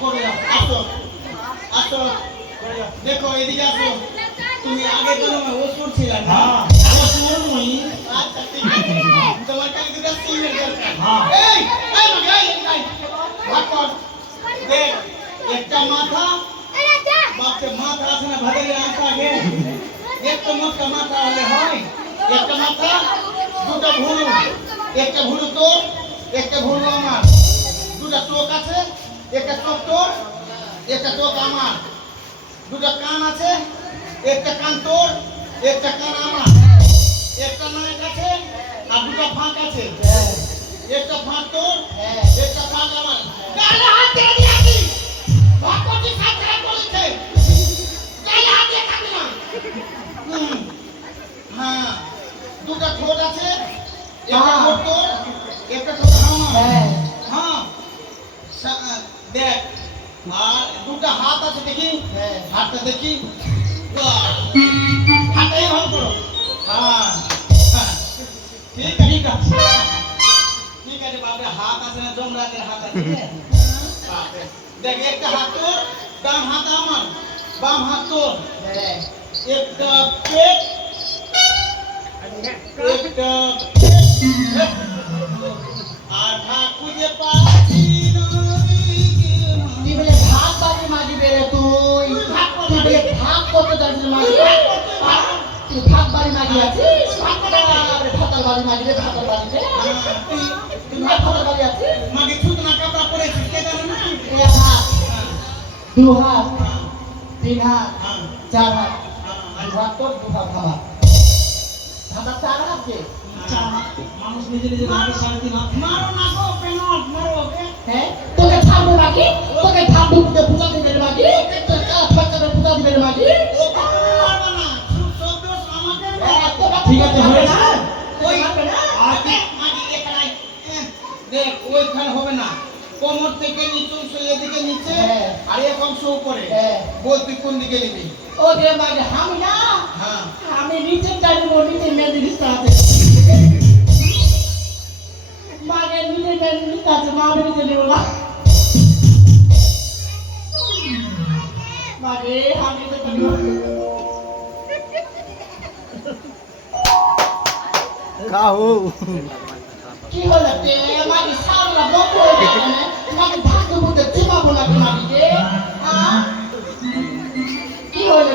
করে যাও, আসো আসো দেখো এদিকে আসো তুমি আগে তো ওষুধ ছিল না ওষুধ নই আচ্ছা ঠিক আছে তোমার কাছে দুটো সিমের দরকার এই এই মগাই এই ভাগ কর দেখ একটা মাথা বাপরে মাথা আছে না ভাদরে আসা আগে একটা মোটা মাথা হলে হয় একটা মাথা দুটো ভুরু একটা ভুরু তোর একটা ভুরু আমার দুটো চোখ আছে একটা চোখ তোর একটা চোখ আমার দুটো কান আছে একটা কান তোর একটা কান আমার একটা নাক আছে আর দুটো ফাঁক আছে একটা ফাঁক তোর একটা ফাঁক আমার গালে হাত দিয়ে দিয়েছি ভক্তি সাথে বলেছে গালে হাত দিয়ে খাবি না হ্যাঁ দুটো ঠোঁট আছে একটা ঠোঁট তোর একটা ঠোঁট আমার হ্যাঁ দেখ আর দুটো হাত আছে দেখি হাতটা দেখি হাতটাই ভালো করো হ্যাঁ ঠিক আছে ঠিক আছে ঠিক আছে বাপরে হাত আছে না জমরাজের হাত আছে বাপরে দেখ একটা হাত তোর ডান হাত আমার বাম হাত তোর একটা পেট একটা আর ভাগ খুঁজে পাচ্ছি না কি বলে ভাগ বাড়ি মাগি বেরে তুই ভাগ করতে ভাগ করতে জানিস মাগি তুই ভাগ বাড়ি মাগি আছিস আরে ফাতাল বাড়ি মাগি রে ফাতাল বাড়ি রে তুই ফাতাল বাড়ি আছিস মাগে ছুট না কাপড় পরেছিস কে জানে না এক হাত দু হাত তিন হাত চার হাত আর ভাগ তোর দু হাত ভাবা ভাবা চার হাত কে মানুষ নিজে নিজে নাকে সাড়ে তিন হাত মারো না গো পেনট মারো হ্যাঁ তোকে ছাড়বো মাগি তোকে ছাড়বো পূজা দিবে মাগি তোর কাজ ফাঁকা পূজা দিবে মাগি ও কথা মারবা না সব দোষ আমাকে ঠিক আছে হয়েছে ওই আর মাগি এখানে দেখ ওইখানে হবে না কোমর থেকে নিচে এদিকে নিচে আর এক অংশ উপরে বল তুই কোন দিকে নিবি ও রে মাগি আমি না হ্যাঁ আমি নিচে যাবো নিচে মেয়েদের রিস্তা আছে মাগে নিচে মেয়েদের রিস্তা আছে মা আমি নিচে নেবো না মাগে আমি তো কাহু কি হলো তে মাগে সামলা বকো মাগে ভাগ দেবো তে চিমা বলা মাগে হ্যাঁ কি হলো